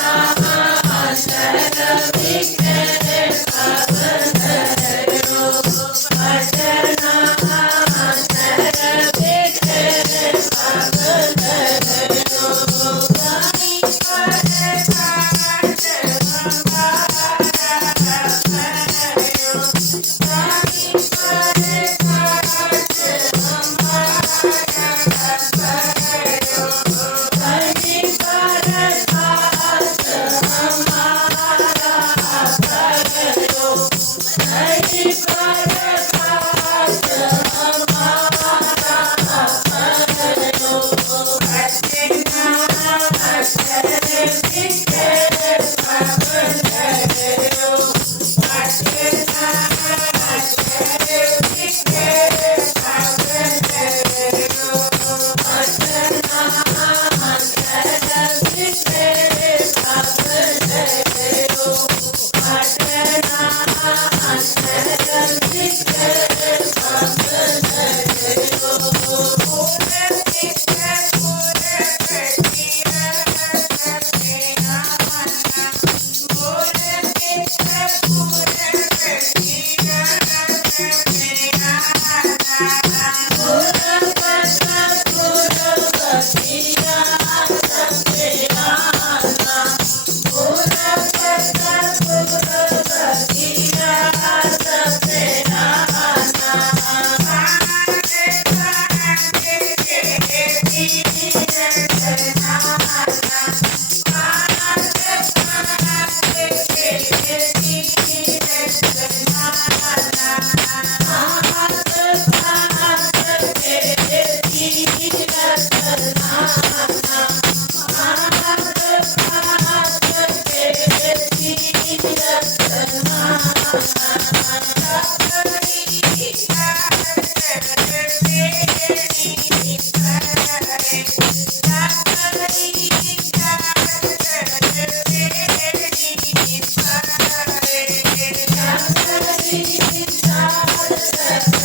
Yeah. Uh -huh. Jesus.